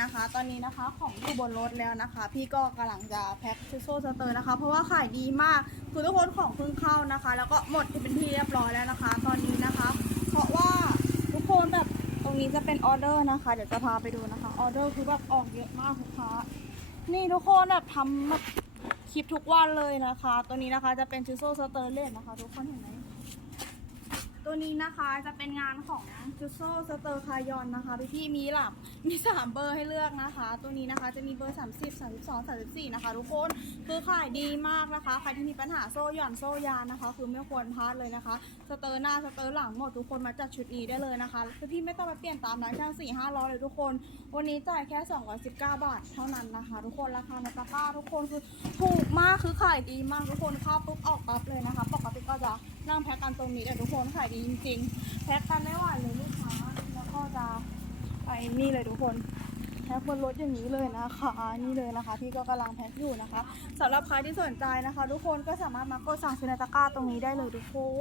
นะคะ ตอนนี้นะคะของอยู่บนรถแล้วนะคะ พี่ก็กำลังจะแพ็คชิโซสเตอร์นะคะ เพราะว่าขายดีมากคือทุกคนของเพิ่งเข้านะคะ แล้วก็หมดเป็นที่เรียบร้อยแล้วนะคะ ตอนนี้นะคะ เพราะว่าทุกคนแบบตรงนี้จะเป็นออเดอร์นะคะ เดี๋ยวจะพาไปดูนะคะออเดอร์คือแบบออกเยอะมากลูกค้านี่ทุกคนแบบทำแบบคลิปทุกวันเลยนะคะ ตัวนี้นะคะจะเป็นชิโซสเตอร์เลสนะคะ ทุกคนเห็นไหม ตัวนี้นะคะจะเป็นงานของจูโซสเตอร์คายอนนะคะพี่พี่มีหลับมี 3 เบอร์ให้เลือกนะคะ ตัวนี้นะคะจะมีเบอร์ 30 32 34 นะคะ ทุกคนคือขายดีมากนะคะ ใครที่มีปัญหาโซ่หย่อนโซ่ยานนะคะ คือไม่ควรพลาดเลยนะคะ สเตอร์หน้าสเตอร์หลังหมดทุกคนมาจัดชุดนี้ได้เลยนะคะคือพี่ไม่ต้องไปเปลี่ยนตามร้านช่าง4 5 0 0เลยทุกคน วันนี้จ่ายแค่ 219 บาท เท่านั้นนะคะ ทุกคนราคาในตะกร้าทุกคนคือถูกมากคือขายดีมากทุกคนเข้าปุ๊บออกปั๊บเลยนะคะป นั่งแพ็คกันตรงนี้แต่ทุกคนขายดีจริงๆแพ็คกันไม่ไหวเลยลูกค้าแล้วก็จะไปนี่เลยทุกคนแพ็คบนรถอย่างนี้เลยนะคะ นี่เลยนะคะ พี่ก็กำลังแพ็คอยู่นะคะสำหรับใครที่สนใจนะคะ ทุกคนก็สามารถมากดสั่งซื้อในตะกร้าตรงนี้ได้เลยทุกคน